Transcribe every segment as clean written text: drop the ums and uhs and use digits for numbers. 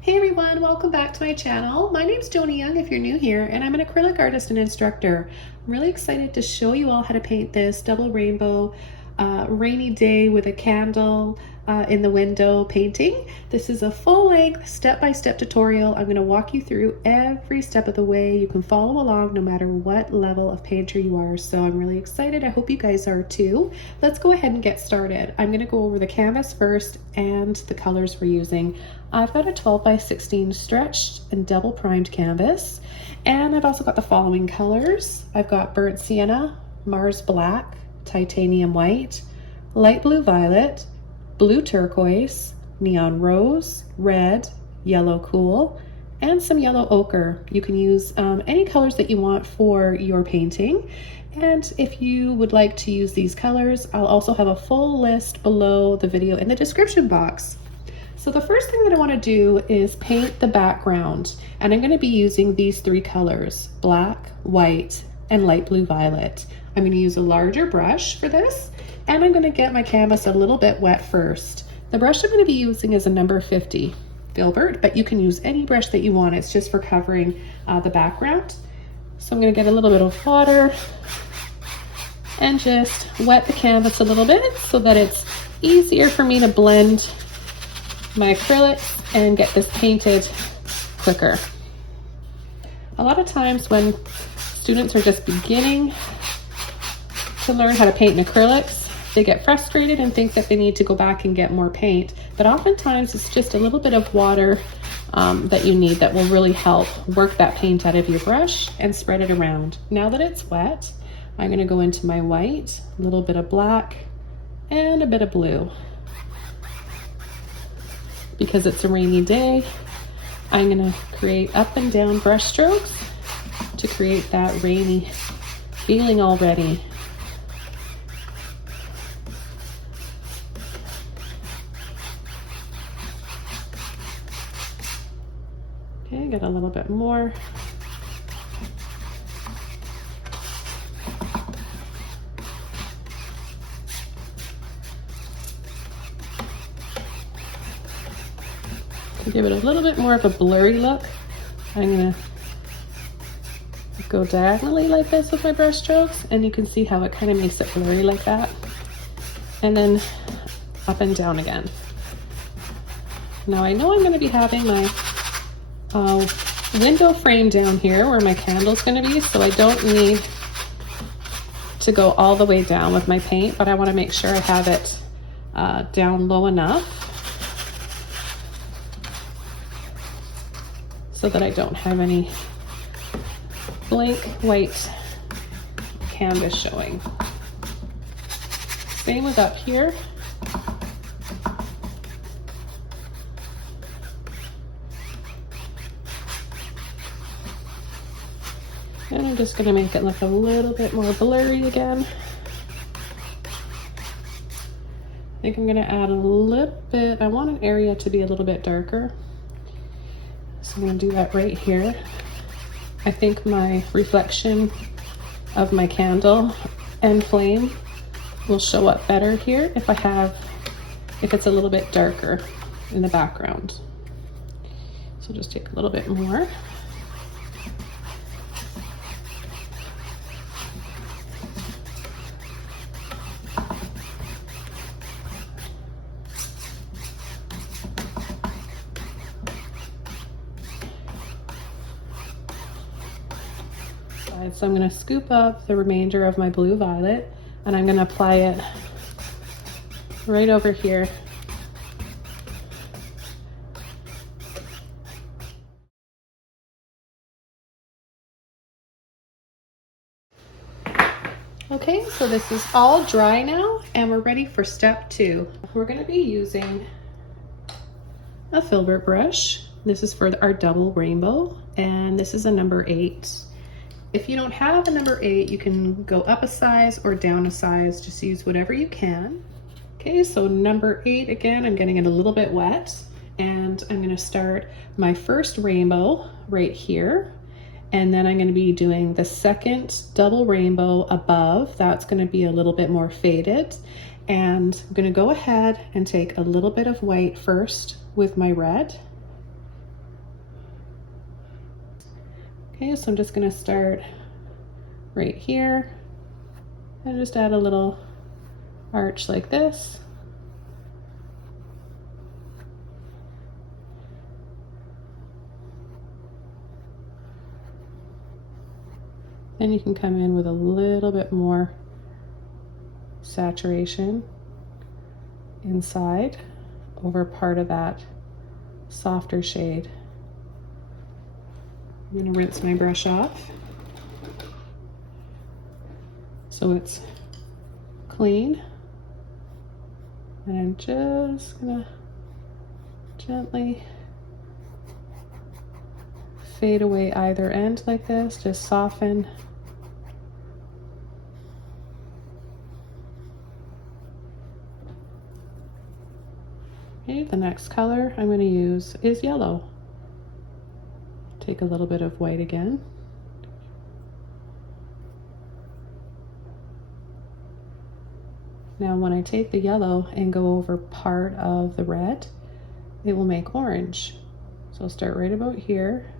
Hey everyone, welcome back to my channel. My name's Joni Young if you're new here, and I'm an acrylic artist and instructor. I'm really excited to show you all how to paint this double rainbow rainy day with a candle in the window painting. This is a full-length step-by-step tutorial. I'm going to walk you through every step of the way. You can follow along no matter what level of painter you are, so I'm really excited. I hope you guys are too. Let's go ahead and get started. I'm going to go over the canvas first and the colors we're using. I've got a 12 by 16 stretched and double primed canvas, and I've also got the following colors. I've got burnt sienna, Mars black, titanium white, light blue violet, blue turquoise, neon rose, red, yellow cool, and some yellow ochre. You can use any colors that you want for your painting. And if you would like to use these colors, I'll also have a full list below the video in the description box. So the first thing that I want to do is paint the background, and I'm going to be using these three colors, black, white, and light blue violet. I'm going to use a larger brush for this, and I'm going to get my canvas a little bit wet first. The brush I'm going to be using is a number 50 filbert, but you can use any brush that you want. It's just for covering the background. So I'm going to get a little bit of water and just wet the canvas a little bit so that it's easier for me to blend my acrylics and get this painted quicker. A lot of times when students are just beginning to learn how to paint in acrylics, they get frustrated and think that they need to go back and get more paint, but oftentimes it's just a little bit of water that you need that will really help work that paint out of your brush and spread it around. Now that it's wet, I'm going to go into my white, a little bit of black, and a bit of blue. Because it's a rainy day, I'm going to create up and down brush strokes to create that rainy feeling already. Okay, get a little bit more. To give it a little bit more of a blurry look, I'm going to go diagonally like this with my brush strokes, and you can see how it kind of makes it blurry like that, and then up and down again. Now I know I'm going to be having my window frame down here where my candle's going to be, so I don't need to go all the way down with my paint, but I want to make sure I have it down low enough so that I don't have any blank white canvas showing. Same with up here. And I'm just gonna make it look a little bit more blurry again. I think I'm gonna add a little bit, I want an area to be a little bit darker. So I'm going to do that right here. I think my reflection of my candle and flame will show up better here if it's a little bit darker in the background. So just take a little bit more. So I'm going to scoop up the remainder of my blue violet, and I'm going to apply it right over here. Okay, so this is all dry now, and we're ready for step 2. We're going to be using a filbert brush. This is for our double rainbow, and this is a number 8. If you don't have a number 8, you can go up a size or down a size. Just use whatever you can. Okay, so number 8, again, I'm getting it a little bit wet, and I'm going to start my first rainbow right here, and then I'm going to be doing the second double rainbow above. That's going to be a little bit more faded, and I'm going to go ahead and take a little bit of white first with my red, Okay, so I'm just going to start right here and just add a little arch like this. Then you can come in with a little bit more saturation inside over part of that softer shade. I'm going to rinse my brush off so it's clean. And I'm just going to gently fade away either end like this, just soften. Okay, the next color I'm going to use is yellow. Take a little bit of white again. Now when I take the yellow and go over part of the red, it will make orange. So I'll start right about here.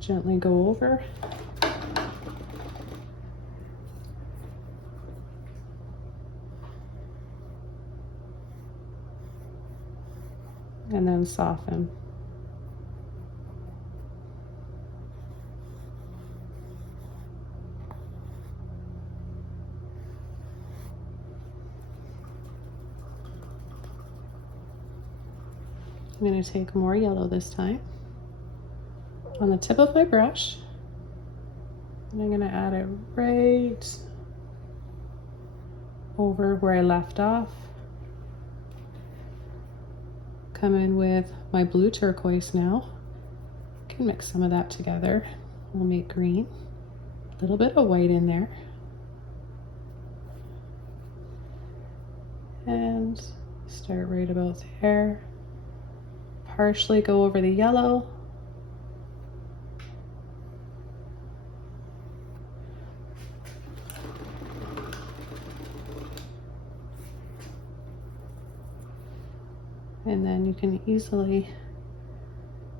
Gently go over. And then soften. I'm going to take more yellow this time on the tip of my brush, and I'm going to add it right over where I left off. Come in with my blue turquoise now. Can mix some of that together. We'll make green. A little bit of white in there. And start right about there. Partially go over the yellow. And then you can easily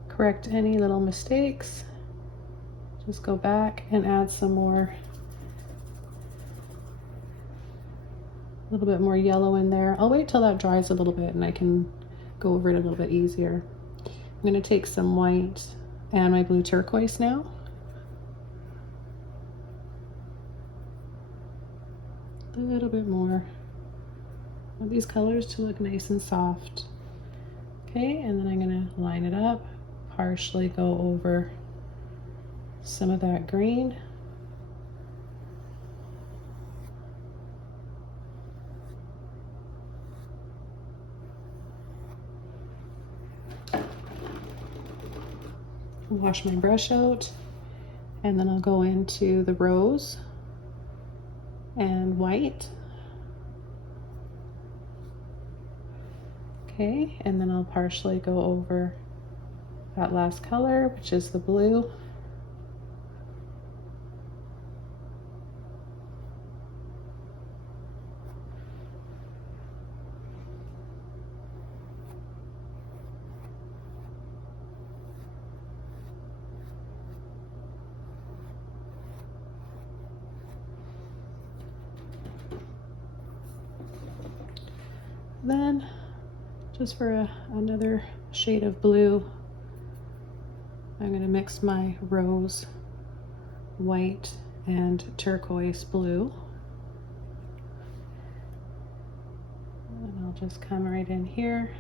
correct any little mistakes. Just go back and add some more, a little bit more yellow in there. I'll wait till that dries a little bit and I can go over it a little bit easier. I'm going to take some white and my blue turquoise now. A little bit more. I want these colors to look nice and soft. Okay, and then I'm going to line it up, partially go over some of that green. Wash my brush out, and then I'll go into the rose and white. Okay, and then I'll partially go over that last color, which is the blue. Then, just for another shade of blue, I'm going to mix my rose, white, and turquoise blue. And I'll just come right in here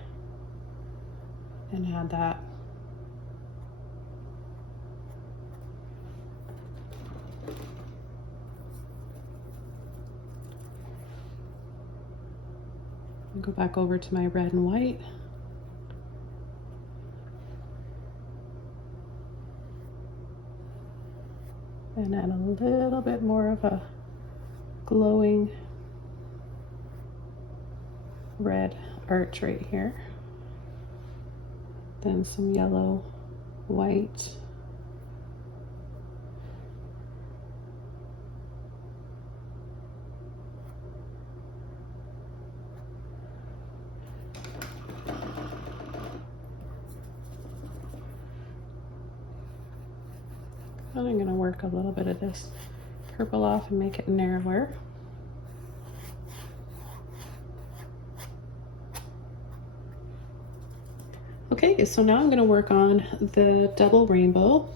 and add that. Go back over to my red and white. And add a little bit more of a glowing red arch right here. Then some yellow, white. And I'm going to work a little bit of this purple off and make it narrower. Okay, so now I'm going to work on the double rainbow.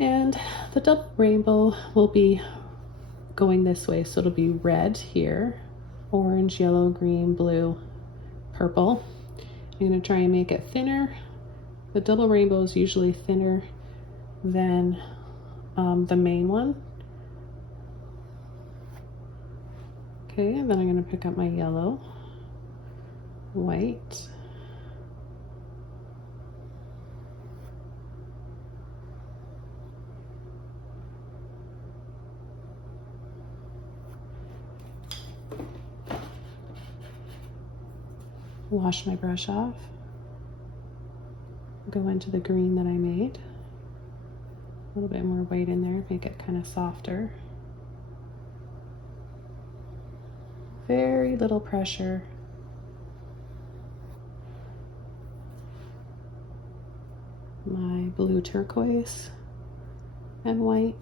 And the double rainbow will be going this way. So it'll be red here, orange, yellow, green, blue, purple. I'm going to try and make it thinner. The double rainbow is usually thinner than the main one. Okay, and then I'm going to pick up my yellow, white, wash my brush off, go into the green that I made, a little bit more white in there, make it kind of softer. Very little pressure. My blue turquoise and white.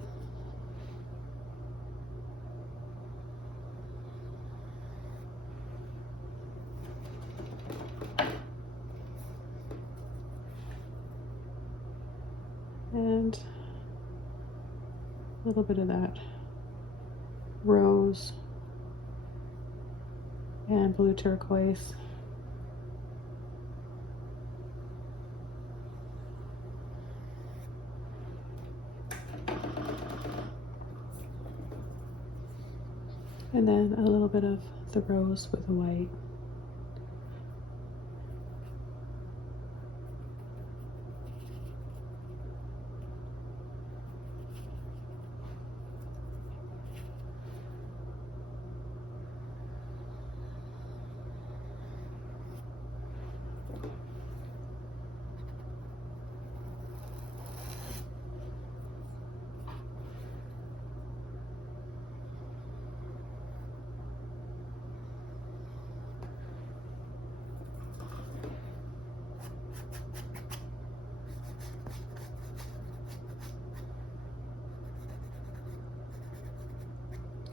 And a little bit of that rose and blue turquoise. And then a little bit of the rose with the white.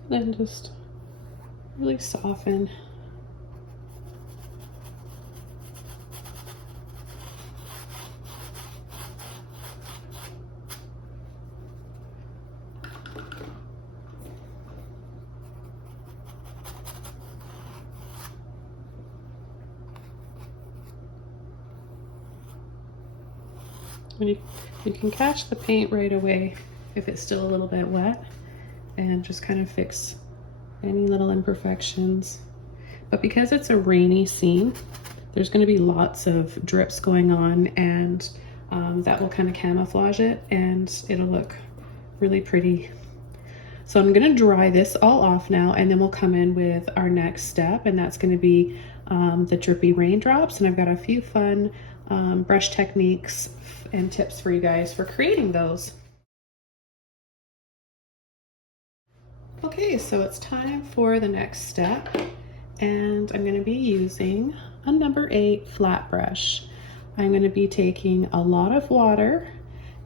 Then just really soften. When you can catch the paint right away if it's still a little bit wet, and just kind of fix any little imperfections. But because it's a rainy scene, there's going to be lots of drips going on, and that will kind of camouflage it and it'll look really pretty. So I'm going to dry this all off now, and then we'll come in with our next step, and that's going to be the drippy raindrops. And I've got a few fun brush techniques and tips for you guys for creating those. Okay, so it's time for the next step, and I'm going to be using a number 8 flat brush. I'm going to be taking a lot of water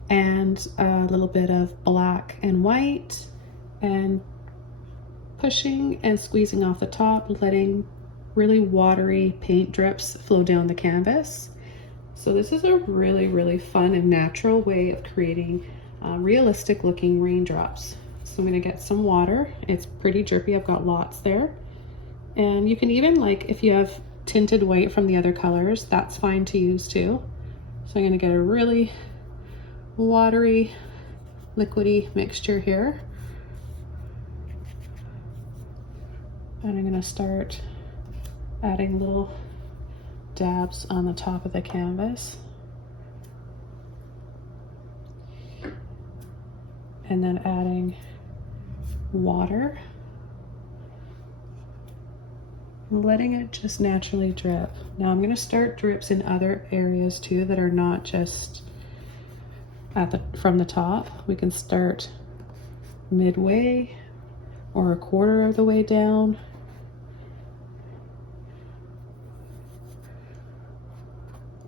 and a little bit of black and white and pushing and squeezing off the top, letting really watery paint drips flow down the canvas. So this is a really fun and natural way of creating realistic looking raindrops. So I'm going to get some water. It's pretty drippy. I've got lots there. And you can even, like, if you have tinted white from the other colors, that's fine to use too. So I'm going to get a really watery, liquidy mixture here. And I'm going to start adding little dabs on the top of the canvas. And then adding water, letting it just naturally drip. Now I'm going to start drips in other areas too that are not just from the top. We can start midway or a quarter of the way down.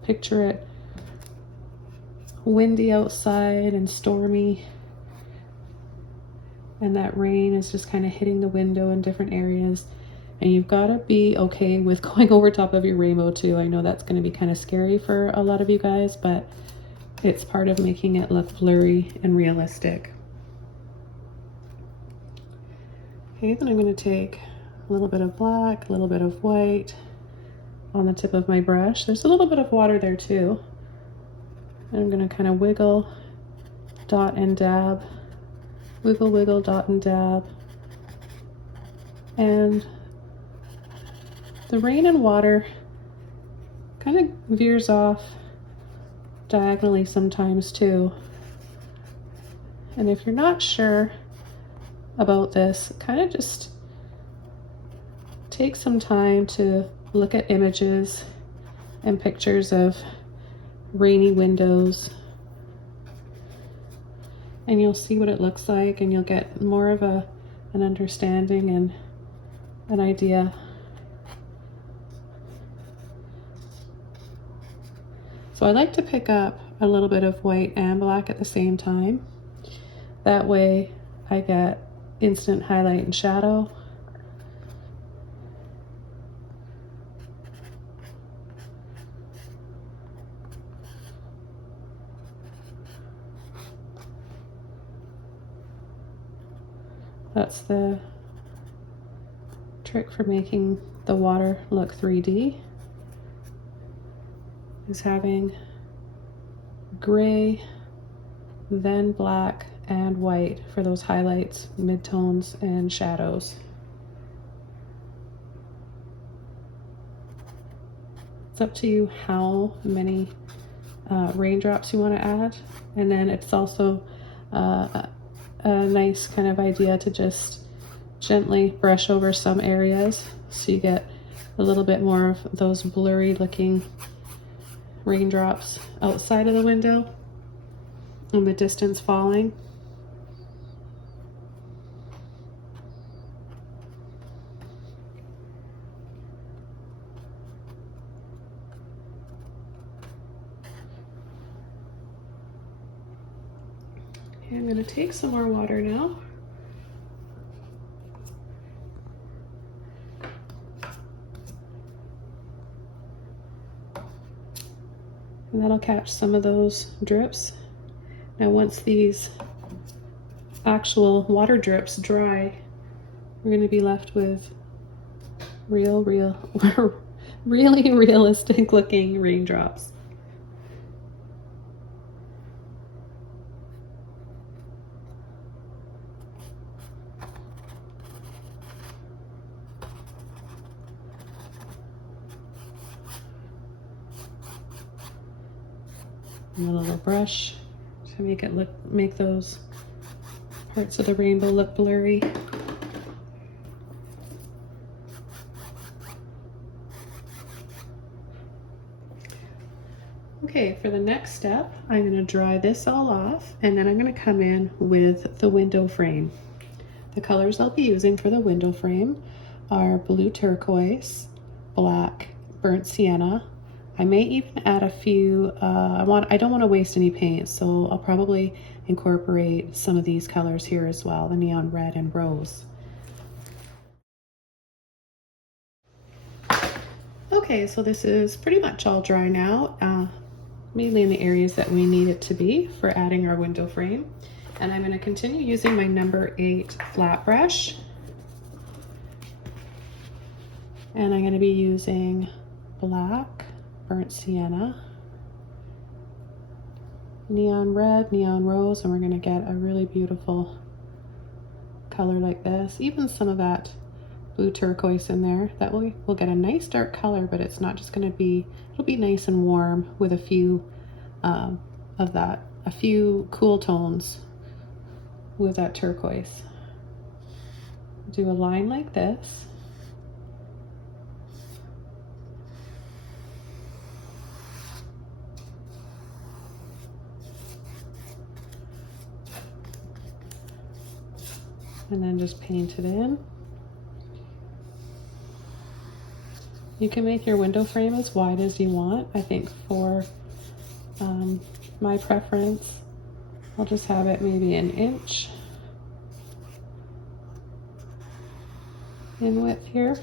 Picture it windy outside and stormy, and that rain is just kind of hitting the window in different areas. And you've got to be okay with going over top of your rainbow too. I know that's going to be kind of scary for a lot of you guys, but it's part of making it look blurry and realistic. Okay, then I'm going to take a little bit of black, a little bit of white on the tip of my brush. There's a little bit of water there too. And I'm going to kind of wiggle, dot and dab, wiggle, wiggle, dot and dab. And the rain and water kind of veers off diagonally sometimes too. And if you're not sure about this, kind of just take some time to look at images and pictures of rainy windows, and you'll see what it looks like, and you'll get more of an understanding and an idea. So I like to pick up a little bit of white and black at the same time. That way I get instant highlight and shadow. That's the trick for making the water look 3D, is having gray, then black and white for those highlights, midtones, and shadows. It's up to you how many raindrops you want to add, and then it's also a nice kind of idea to just gently brush over some areas so you get a little bit more of those blurry looking raindrops outside of the window and the distance falling. Okay, I'm going to take some more water now. And that'll catch some of those drips. Now once these actual water drips dry, we're going to be left with really realistic looking raindrops. And a little brush to make those parts of the rainbow look blurry. Okay, for the next step, I'm going to dry this all off, and then I'm going to come in with the window frame. The colors I'll be using for the window frame are blue turquoise, black burnt sienna. I may even add a few, I don't want to waste any paint, so I'll probably incorporate some of these colors here as well, the neon red and rose. Okay, so this is pretty much all dry now, mainly in the areas that we need it to be for adding our window frame. And I'm going to continue using my number 8 flat brush. And I'm going to be using black, burnt sienna, neon red, neon rose, and we're going to get a really beautiful color like this. Even some of that blue turquoise in there, that will get a nice dark color, but it's not just going to be, it'll be nice and warm with a few a few cool tones with that turquoise. Do a line like this. And then just paint it in. You can make your window frame as wide as you want. I think for my preference. I'll just have it maybe an inch in width here.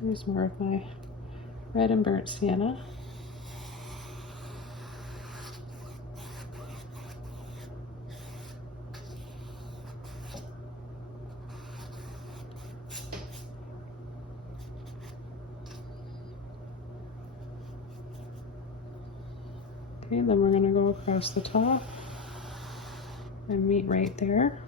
Here's more of my red and burnt sienna. Okay, then we're going to go across the top and meet right there.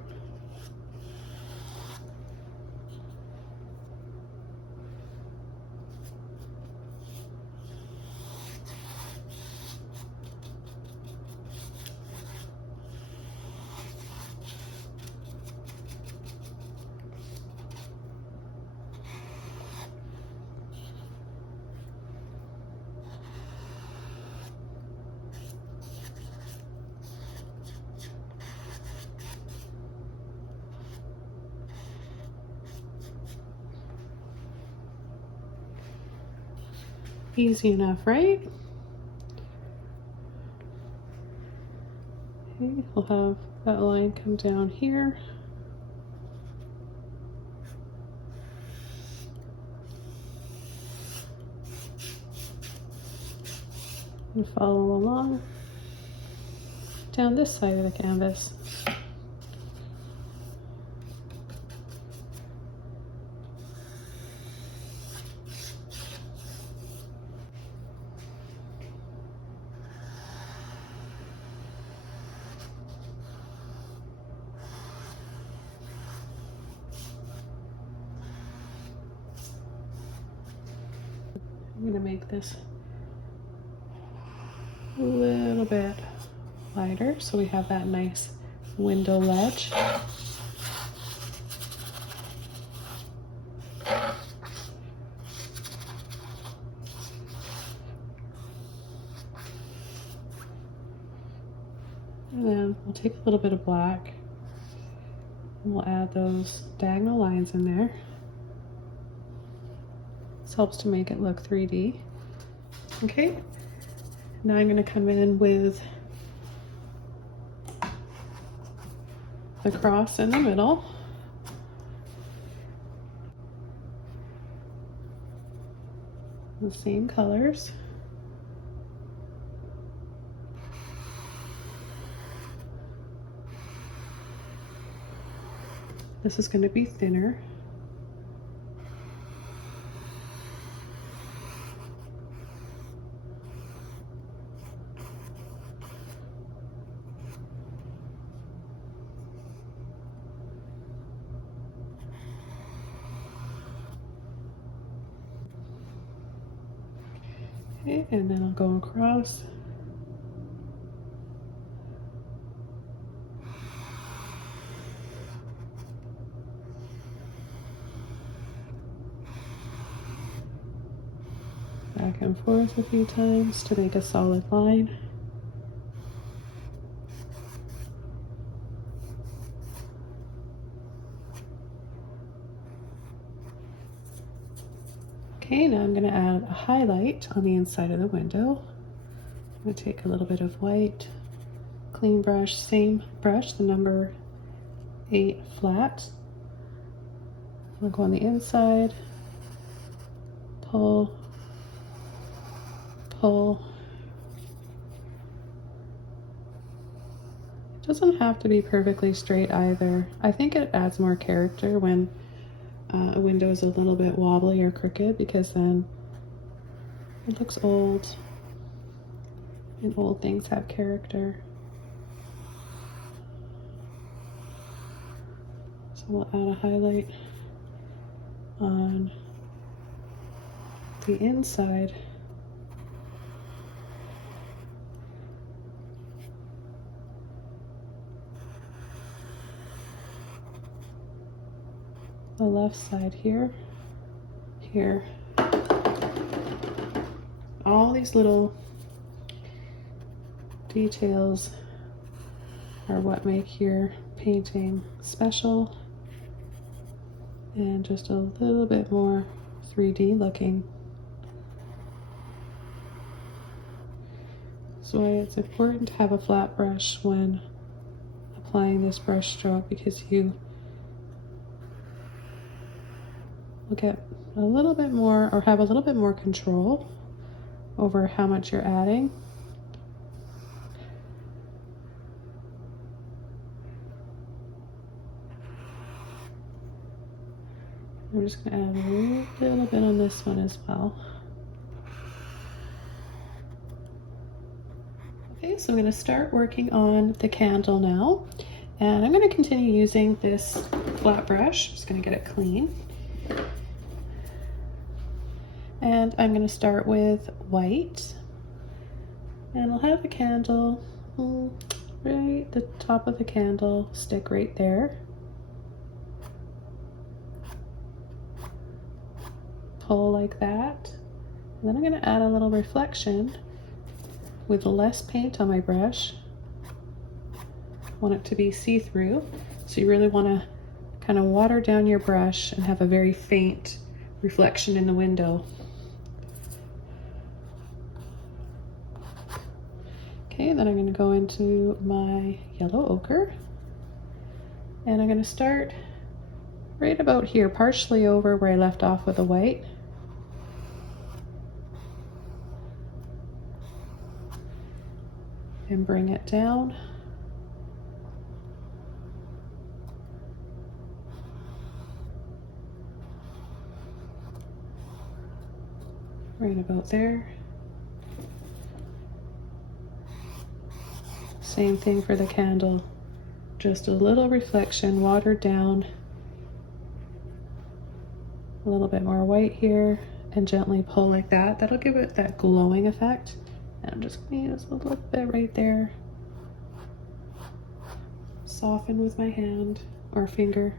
Easy enough, right? Okay, we'll have that line come down here. And follow along down this side of the canvas. I'm going to make this a little bit lighter so we have that nice window ledge. And then we'll take a little bit of black and we'll add those diagonal lines in there. This helps to make it look 3D. Okay, now I'm going to come in with the cross in the middle. The same colors. This is going to be thinner. Okay, and then I'll go across. Back and forth a few times to make a solid line. Okay, now I'm going to add a highlight on the inside of the window. I'm going to take a little bit of white, clean brush, same brush, the number 8 flat. I'm going to go on the inside, pull, pull. It doesn't have to be perfectly straight either. I think it adds more character when a window is a little bit wobbly or crooked, because then it looks old, and old things have character. So we'll add a highlight on the inside. The left side here, here. All these little details are what make your painting special. and just a little bit more 3D looking. So it's important to have a flat brush when applying this brush stroke, because you will get a little bit more, or have a little bit more control over how much you're adding. I'm just going to add a little bit on this one as well. Okay, so I'm going to start working on the candle now, and I'm going to continue using this flat brush. Just going to get it clean. And I'm going to start with white, and I'll have the candle right at the top of the candle stick right there. Pull like that, and then I'm going to add a little reflection with less paint on my brush. I want it to be see-through, so you really want to kind of water down your brush and have a very faint reflection in the window. Okay, then I'm going to go into my yellow ochre, and I'm going to start right about here, partially over where I left off with the white. And bring it down. Right about there. Same thing for the candle. Just a little reflection, watered down. A little bit more white here, and gently pull like that. That'll give it that glowing effect. And I'm just going to use a little bit right there. Soften with my hand or finger.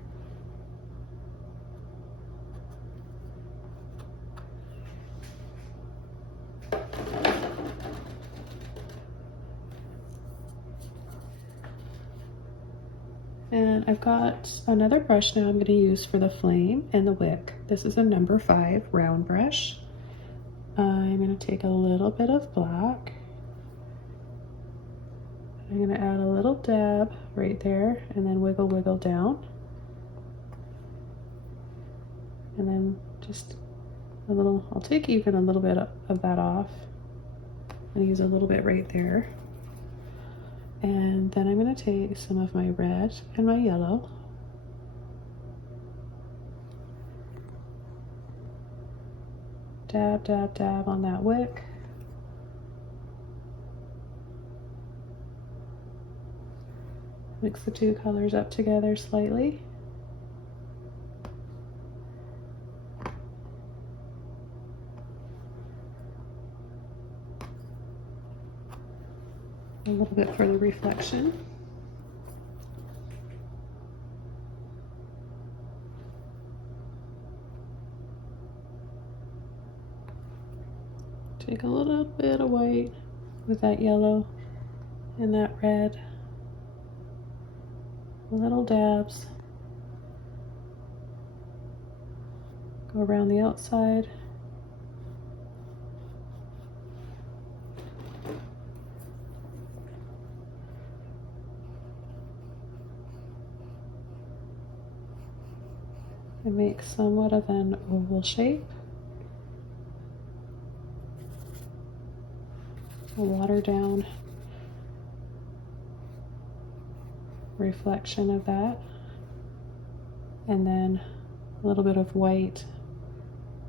And I've got another brush now I'm going to use for the flame and the wick. This is a number 5 round brush. I'm going to take a little bit of black. I'm going to add a little dab right there, and then wiggle down. And then just a little, I'll take even a little bit of that off and use a little bit right there. And then I'm going to take some of my red and my yellow. Dab, dab, dab on that wick. Mix the two colors up together slightly. A little bit for the reflection. Take a little bit of white with that yellow and that red. Little dabs. Go around the outside. And make somewhat of an oval shape. A water down reflection of that, and then a little bit of white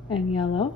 and yellow.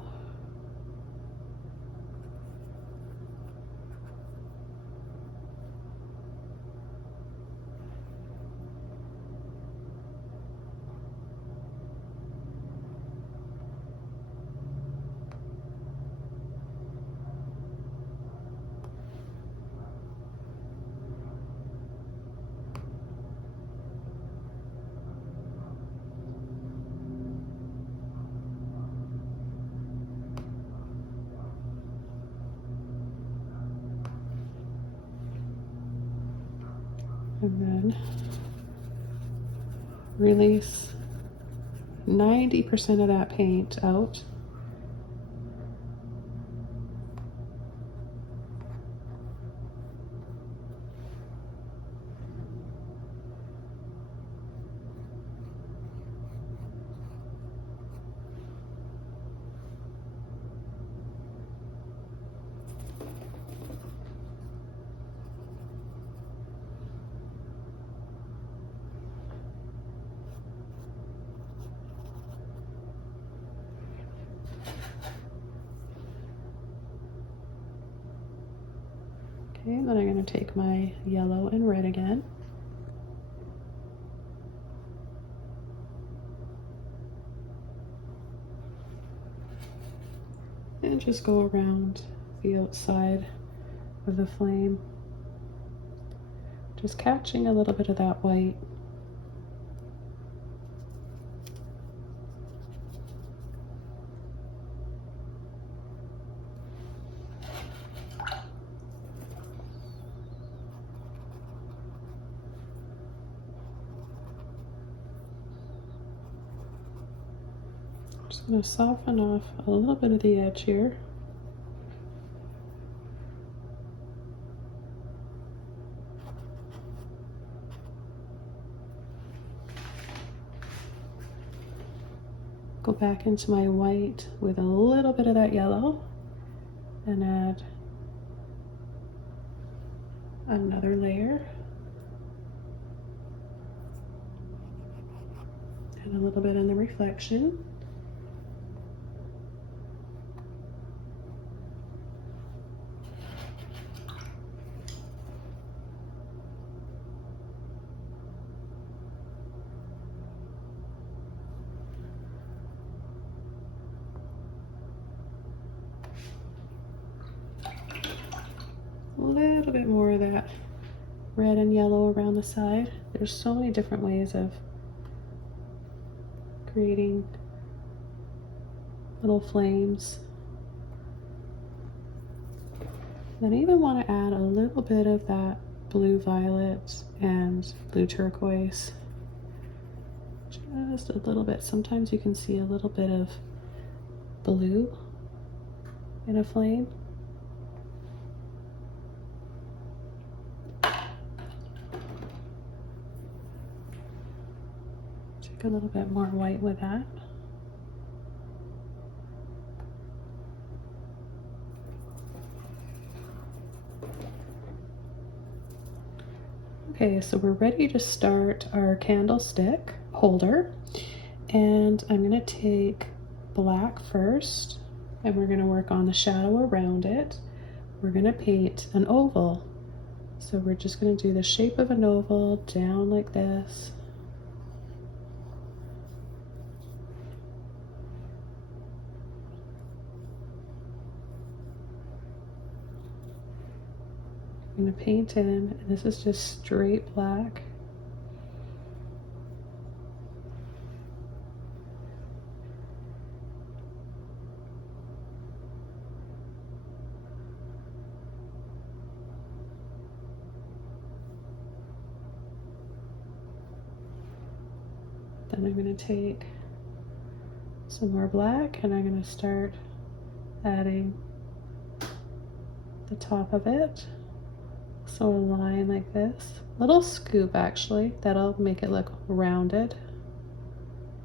And then release 90% of that paint out. Okay, then I'm going to take my yellow and red again. And just go around the outside of the flame. Just catching a little bit of that white. Just going to soften off a little bit of the edge here. Go back into my white with a little bit of that yellow and add another layer and a little bit in the reflection. A little bit more of that red and yellow around the side. There's so many different ways of creating little flames. Then I even want to add a little bit of that blue violet and blue turquoise. Just a little bit. Sometimes you can see a little bit of blue in a flame. Take a little bit more white with that. Okay, so we're ready to start our candlestick holder, and I'm going to take black first, and we're going to work on the shadow around it. We're going to paint an oval, so we're just going to do the shape of an oval down like this. I'm going to paint in, and this is just straight black. Then I'm going to take some more black, and I'm going to start adding the top of it. So a line like this, little scoop actually, that'll make it look rounded.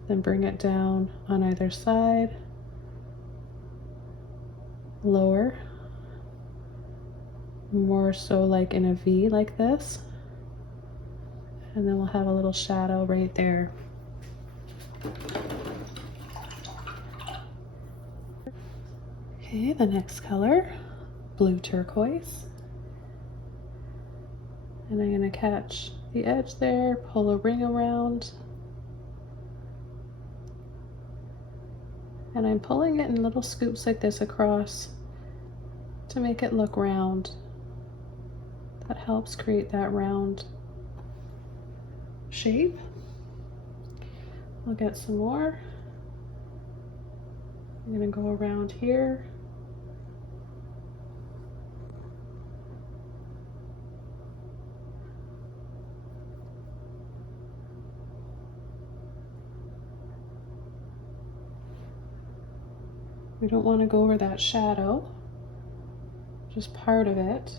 Then bring it down on either side, lower, more so like in a V like this. And then we'll have a little shadow right there. Okay, the next color, blue turquoise. And I'm going to catch the edge there, pull a ring around. And I'm pulling it in little scoops like this across to make it look round. That helps create that round shape. We'll get some more. I'm going to go around here. We don't want to go over that shadow, just part of it.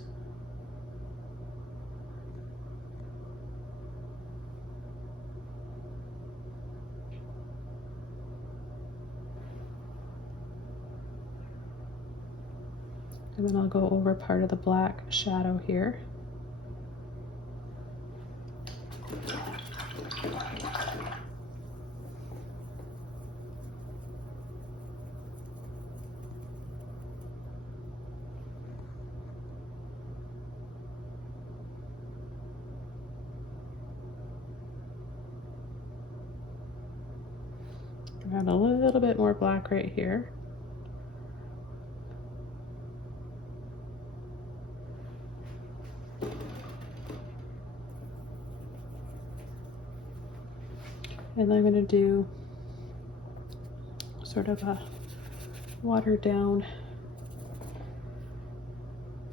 And then I'll go over part of the black shadow here. Add a little bit more black right here. And I'm going to do sort of a watered down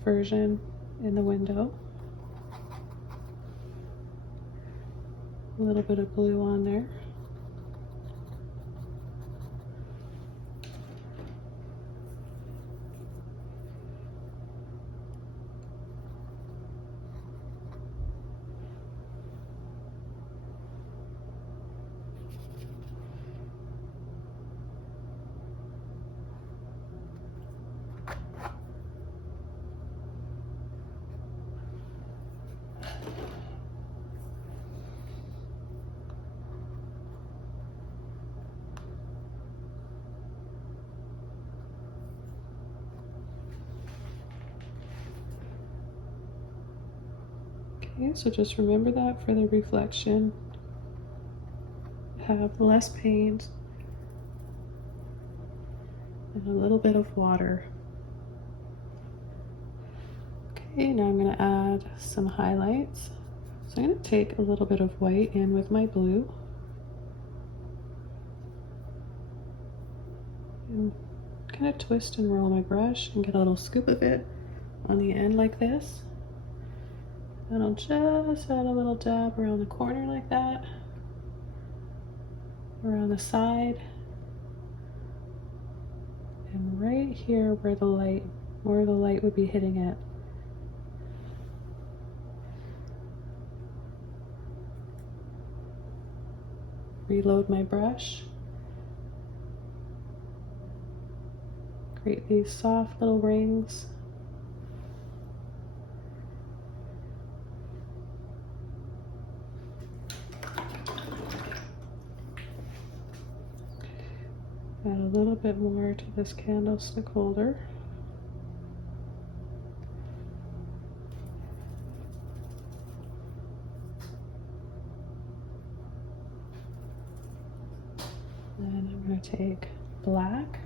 version in the window. A little bit of blue on there. Okay, so just remember that for the reflection. Have less paint and a little bit of water. Okay, now I'm going to add some highlights. So I'm going to take a little bit of white in with my blue. And kind of twist and roll my brush and get a little scoop of it on the end like this. And I'll just add a little dab around the corner like that, around the side, and right here where the light, more of the light would be hitting it. Reload my brush. Create these soft little rings. Add a little bit more to this candlestick holder. And I'm going to take black.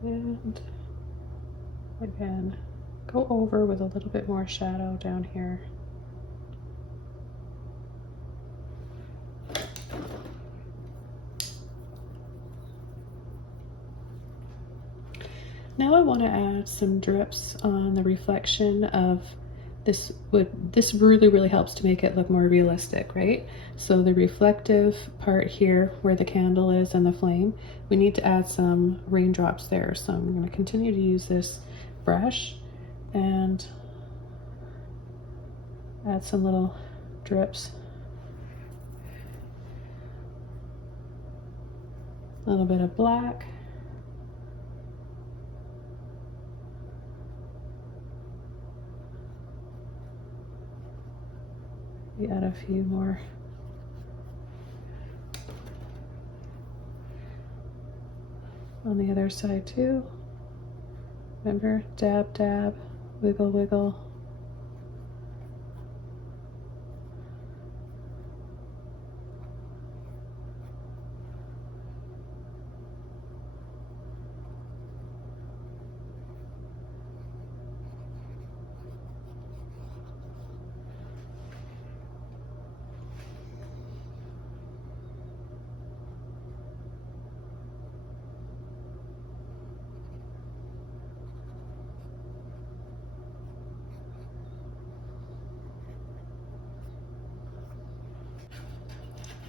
And again, go over with a little bit more shadow down here. Now I want to add some drips on the reflection of this wood. This really helps to make it look more realistic, right? So the reflective part here where the candle is and the flame, we need to add some raindrops there. So I'm going to continue to use this brush and add some little drips. A little bit of black. We add a few more. On the other side too. Remember, dab, dab, wiggle, wiggle.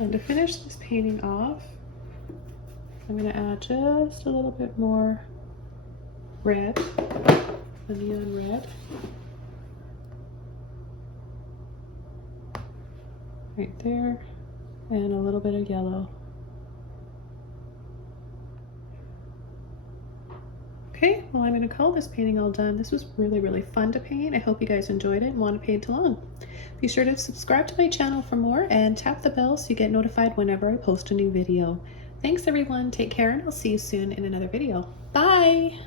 And to finish this painting off, I'm going to add just a little bit more red, the neon red. Right there, and a little bit of yellow. Okay, well, I'm going to call this painting all done. This was really, really fun to paint. I hope you guys enjoyed it and want to paint along. Be sure to subscribe to my channel for more and tap the bell so you get notified whenever I post a new video. Thanks everyone, take care, and I'll see you soon in another video. Bye!